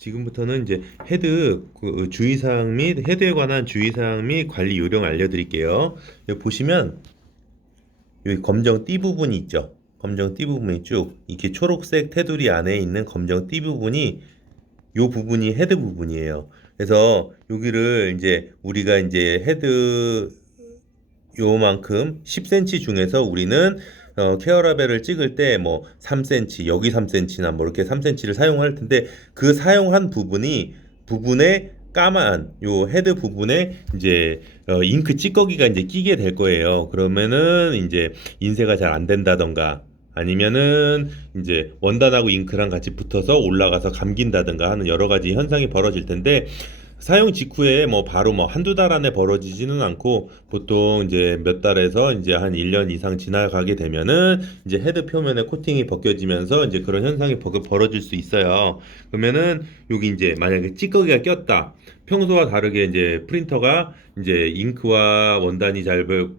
지금부터는 이제 헤드 그 주의사항 및 헤드에 관한 주의사항 및 관리 요령 알려드릴게요. 여기 보시면 여기 검정 띠 부분이 있죠. 검정 띠 부분이 쭉 이렇게 초록색 테두리 안에 있는 검정 띠 부분이 요 부분이 헤드 부분이에요. 그래서 여기를 이제 우리가 이제 헤드 요만큼 10cm 중에서 우리는 어, 케어라벨을 찍을 때 뭐 3cm, 여기 3cm나 뭐 이렇게 3cm를 사용할 텐데 그 사용한 부분이 부분에 까만 요 헤드 부분에 이제 어, 잉크 찌꺼기가 이제 끼게 될 거예요. 그러면은 이제 인쇄가 잘 안 된다던가 아니면은 이제 원단하고 잉크랑 같이 붙어서 올라가서 감긴다든가 하는 여러 가지 현상이 벌어질 텐데 사용 직후에 뭐 바로 뭐 한두 달 안에 벌어지지는 않고 보통 이제 몇 달에서 이제 한 1년 이상 지나가게 되면은 이제 헤드 표면에 코팅이 벗겨지면서 이제 그런 현상이 벌- 벌어질 수 있어요. 그러면은 여기 이제 만약에 찌꺼기가 꼈다. 평소와 다르게 이제 프린터가 이제 잉크와 원단이 잘 분-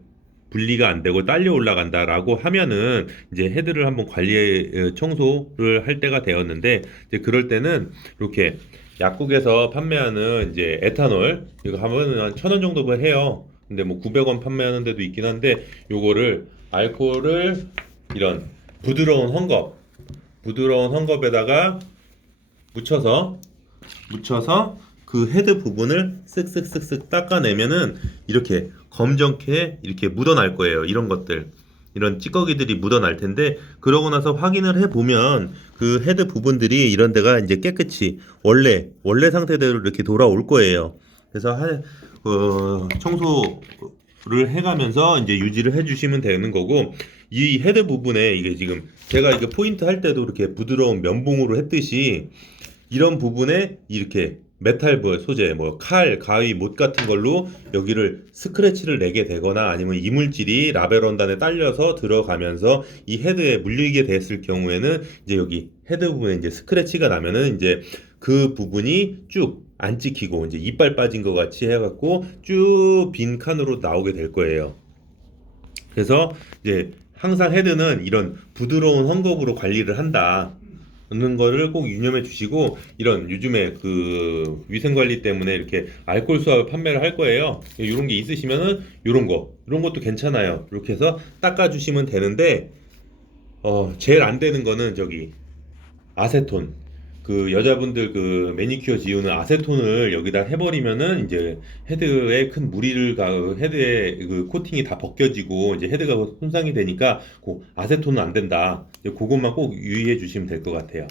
분리가 안 되고 딸려 올라간다라고 하면은 이제 헤드를 한번 관리 어, 청소를 할 때가 되었는데 이제 그럴 때는 이렇게 약국에서 판매하는 이제 에탄올 이거 하면 한천 원 정도 해요. 근데 뭐 900원 판매하는 데도 있긴 한데 요거를 알코올을 이런 부드러운 헝겊 부드러운 헝겊에다가 묻혀서 묻혀서 그 헤드 부분을 쓱쓱쓱쓱 닦아내면은 이렇게 검정게 이렇게 묻어날 거예요. 이런 것들. 이런 찌꺼기들이 묻어날 텐데 그러고 나서 확인을 해 보면 그 헤드 부분들이 이런 데가 이제 깨끗이 원래 원래 상태대로 이렇게 돌아올 거예요. 그래서 하, 어, 청소를 해가면서 이제 유지를 해주시면 되는 거고 이 헤드 부분에 이게 지금 제가 이게 포인트 할 때도 이렇게 부드러운 면봉으로 했듯이 이런 부분에 이렇게 메탈 소재, 뭐 칼, 가위, 못 같은 걸로 여기를 스크래치를 내게 되거나 아니면 이물질이 라벨 원단에 딸려서 들어가면서 이 헤드에 물리게 됐을 경우에는 이제 여기 헤드 부분에 이제 스크래치가 나면은 이제 그 부분이 쭉 안 찍히고 이제 이빨 빠진 것 같이 해갖고 쭉 빈 칸으로 나오게 될 거예요. 그래서 이제 항상 헤드는 이런 부드러운 헝겊으로 관리를 한다. 는 거를 꼭 유념해 주시고 이런 요즘에 그 위생 관리 때문에 이렇게 알코올 수압 판매를 할 거예요. 이런 게 있으시면은 이런 거 이런 것도 괜찮아요. 이렇게 해서 닦아 주시면 되는데 어 제일 안 되는 거는 저기 아세톤 그 여자분들 그 매니큐어 지우는 아세톤을 여기다 해버리면은 이제 헤드에 큰 무리를 가 헤드에 그 코팅이 다 벗겨지고 이제 헤드가 손상이 되니까 그 아세톤은 안 된다. 이제 그것만 꼭 유의해 주시면 될 것 같아요.